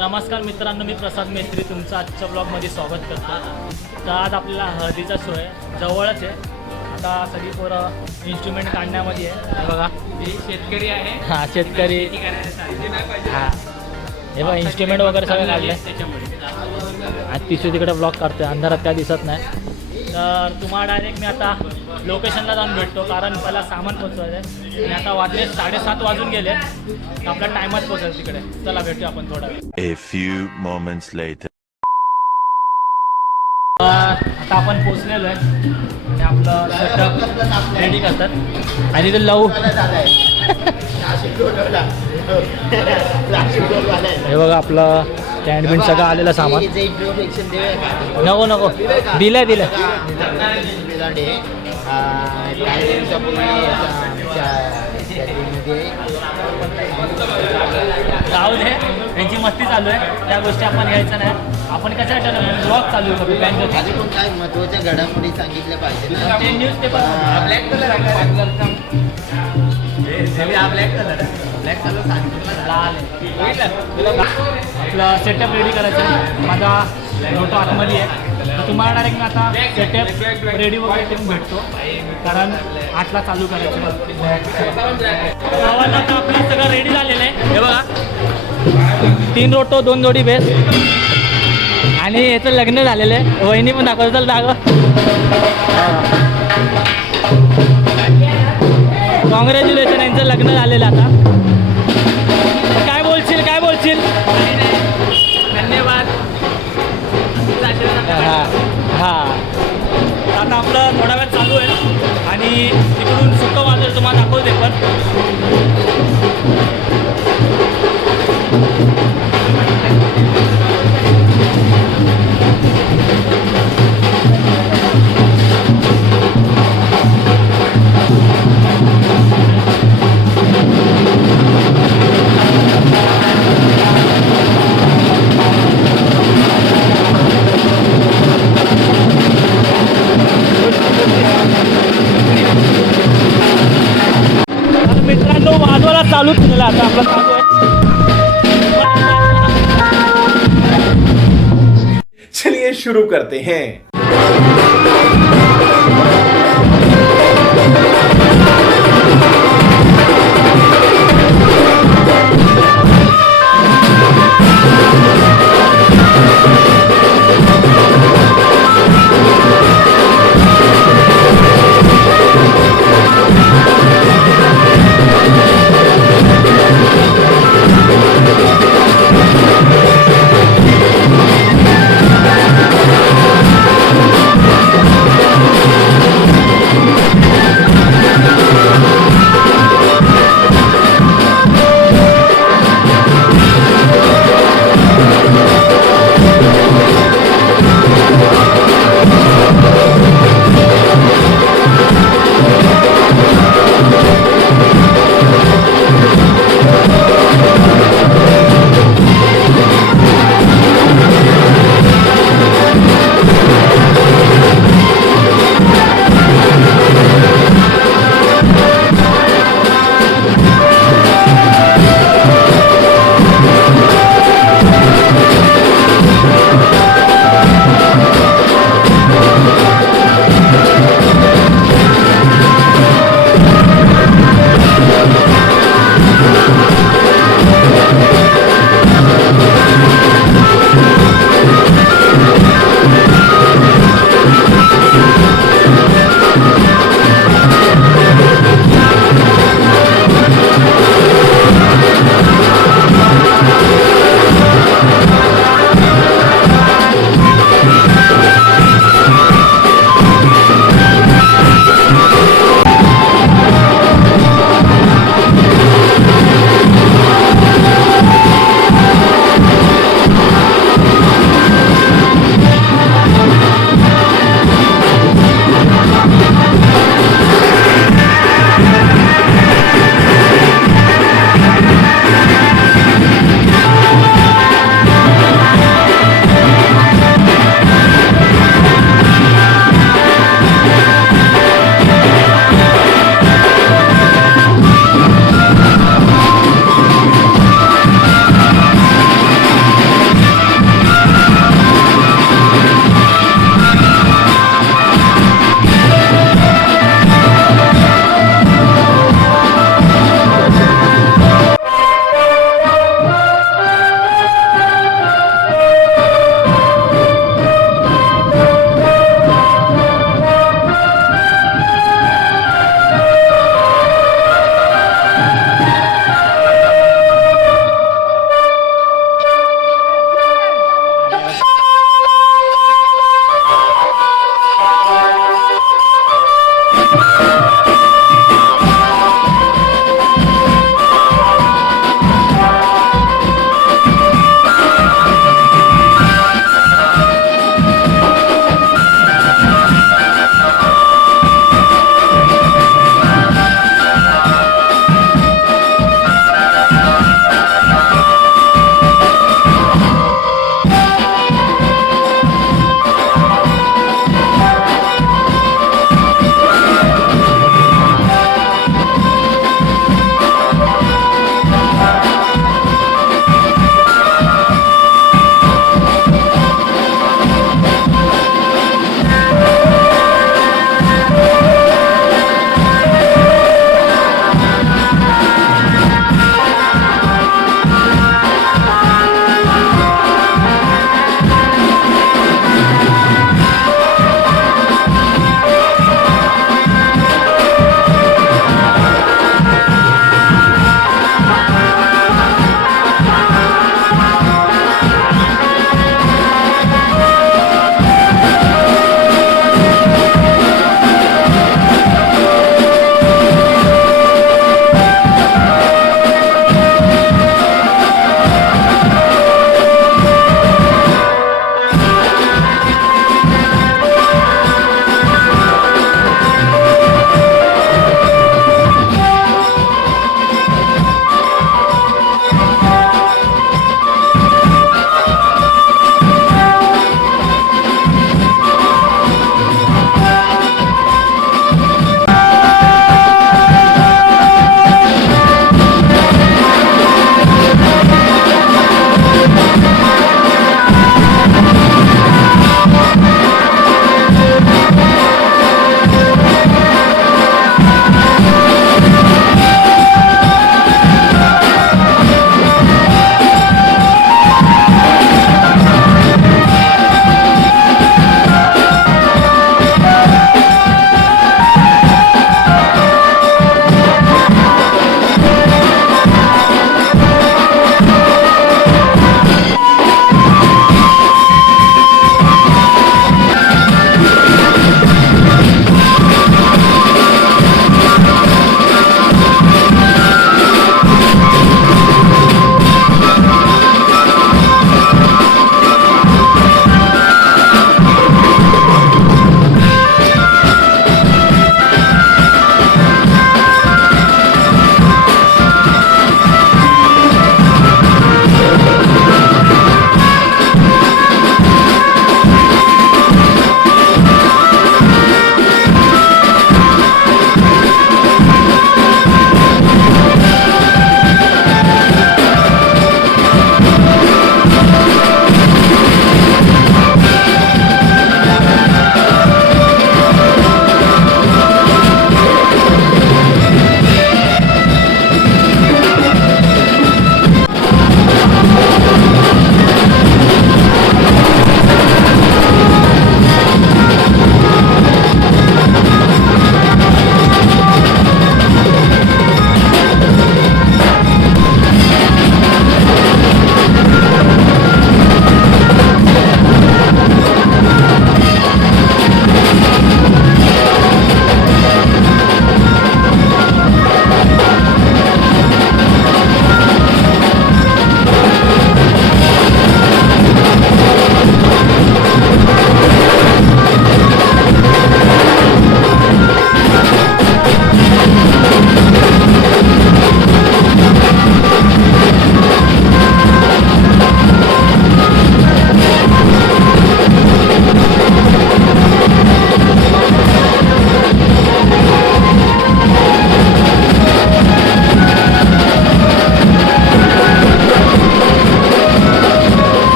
नमस्कार मित्रांनो, मी प्रसाद मेत्री तुमचं आजच्या ब्लॉगमध्ये स्वागत करतो। तर आज आपल्याला हळदीचा शो आहे, जवळच आहे। आता सगळी पोरं इन्स्ट्रुमेंट काढण्यामध्ये आहे। हे बघा, हे शेतकरी आहे। हां शेतकरी, हां हे बघा इन्स्ट्रुमेंट वगैरे सगळं काढलं आहे। आज पिशवी तिकडे ब्लॉग करतोय, अंधारात त्या दिसत नाही। तर तुम्हाला डायरेक्ट मी आता लोकेशनला जाऊन भेटतो, कारण मला सामान पोचवायचं आहे। आणि आता वाजले 7:30 वाजून गेले, तर आपला टायमात पोचायचं तिकडे। चला भेटूया आपण थोडा वेळ। A few moments later. आता आपण पोचलेलो आहे आणि आपलं सेटअप रेडी करतात आणि ते लव हे बघा आपलं स्टँडबिंड सगळं आलेलं सामान। नको नको, दिलं दिलं जाऊ दे, त्यांची मस्ती चालू आहे, त्या गोष्टी आपण घ्यायचं नाही। आपण कशा ठरवलं ब्लॉग चालू आहे, आधी पण काय महत्त्वाच्या घडामोडी सांगितल्या पाहिजे ना। ते newspaper black colour black colour सांगितलं लाल आहे। आपलं सेटअप रेडी करायचं आहे, माझा फोटो आतमध्ये आहे। तर तुम्हाला डायरेक्ट मी आता सेटअप रेडी वगैरे करून भेटतो, कारण 8ला चालू करायचं। गावाला आता आपलं सगळं रेडी झालेलं आहे। हे बघा, 3 रोटो 2 जोडी बेस आणि याचं लग्न झालेलं आहे। वहिनी पण दाखवतो, चल दाखव। कॉंग्रॅच्युलेशन, यांचं लग्न झालेलं आता। काय बोलशील, काय बोलशील? धन्यवाद। हां हां, आता आपलं थोडा वेळ चालू आहे आणि तिकडून सुक्कं वाजर तुम्हाला दाखवते पण। मित्रांनो वाजवायला चालू केलेला आता आपलं चालू आहे। चलिए शुरू करते हैं।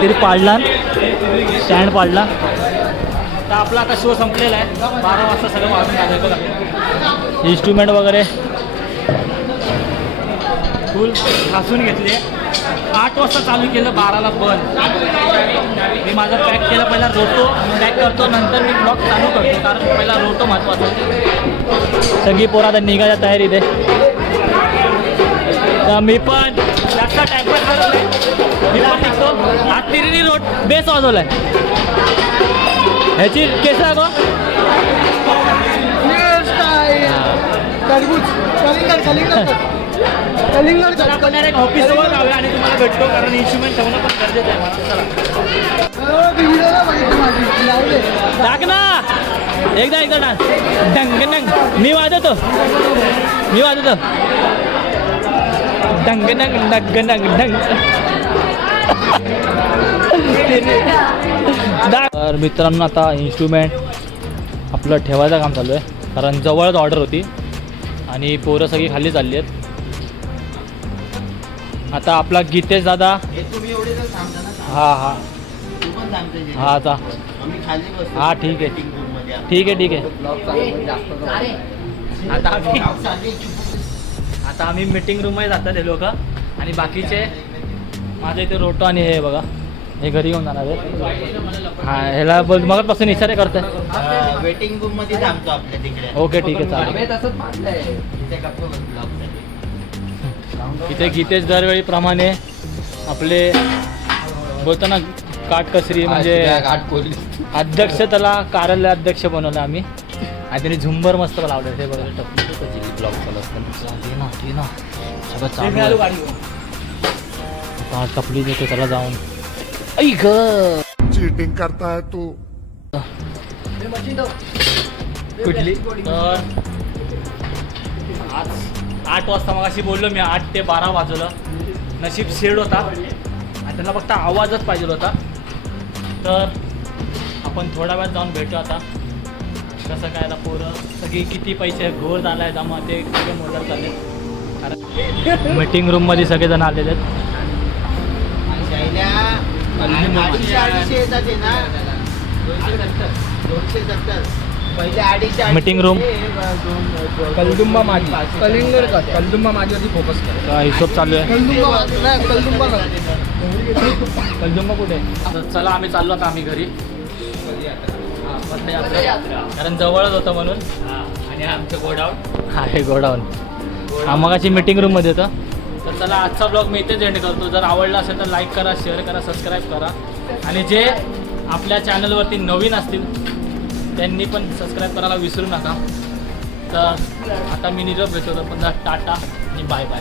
काहीतरी पाडला स्टँड पाडला. तर आपला आता शो संपलेला आहे. 12 वाजता सगळं वाजून झालं आहे बघा. इन्स्ट्रुमेंट वगैरे फुल घासून घेतले. 8 वाजता चालू केलं, 12ला बंद. मी माझं पॅक केलं. पहिला रोटो पॅक करतो, नंतर मी ब्लॉग चालू करतो, कारण पहिला रोटो महत्त्वाचा. सगळी पोरं आता निघायच्या तयारीत आहे. तर मी पण जास्त टाइमपास करत नाही. मी पण निघतो. हात तिरीनी रोट बेस वाजवलाय. ह्याची केस गो चला आपण एक ऑफिसवर जाऊया आणि तुम्हाला भेटतो, कारण इन्स्ट्रुमेंट ठेवणं पण गरजेचं आहे मला. चला टाक ना एकदा डान्स. डंग डंग मी वाजवतो डंग डंग डंग डंग डंग. तर मित्रांनो आता इन्स्ट्रुमेंट आपलं ठेवायचं काम चालू आहे, कारण जवळच ऑर्डर होती आणि पोरं सगळी खाली चालली आहेत. आता आपला गीतेश दादा. तुम्ही एवढे जर थांबता ना. हा तू पण थांबते. हा आता आम्ही खाली बसतो. हा ठीक आहे. ठीक आहे. आता आम्ही मीटिंग रूममध्ये जातात हे लोक, आणि बाकीचे माझ्या इथे रोटो आणि हे बघा हे घरी घेऊन जाणार आहे. हा ह्याला बोल मगापासून इशारे करतोय. वेटिंग रूम मध्ये थांबतो आपल्या तिकडे. ओके ठीक आहे चालेल. तिथे गप्प बसलो आपण. इथे गीतेश दरवेळीप्रमाणे आपले बोलतो ना काटकसरी म्हणजे अध्यक्ष, त्याला कार्यालय अध्यक्ष बनवलं आम्ही. आणि त्याने झुंबर मस्त लावलं. ते बघा ब्लॉग ना सगळं चालू आहे. टपली देतो त्याला जाऊन. ऐक चीटिंग करता है तू. कुठली तर आज 8 वाजता मगाशी बोललो मी. 8 ते 12 वाजवलं. नशीब शेड होता आणि त्यांना फक्त आवाजच पाहिजे होता. तर आपण थोड्या वेळात जाऊन भेटू. आता कसं काय पोरं सगळी किती पैसे घोळ झाला आहे जमा ते सगळे मोटर झाले. कारण मीटिंग रूममध्ये सगळेजण आलेले आहेत. अडीचशे येतात ते ना. 270 पहिले 250. मीटिंग रूम कलदुंबा माझी कलदुंबा माझीवरती फोकस कर. का हिशोब चालू आहे. कलजुंबा कुठे? चला आम्ही चाललो आता आम्ही घरी. कारण जवळच होतं म्हणून. आणि आमचं गोडाऊन. हा हे गोडाऊन. हा मगाची मीटिंग रूममध्ये होतं. तर चला आजचा ब्लॉग मी इथेच एंड करतो. जर आवडला असेल तर लाईक करा, शेअर करा, सबस्क्राईब करा. आणि जे आपल्या चॅनलवरती नवीन असतील त्यांनी पण सबस्क्राईब करायला विसरू नका. तर आता मी निरोप घेतो. पण टाटा आणि बाय बाय.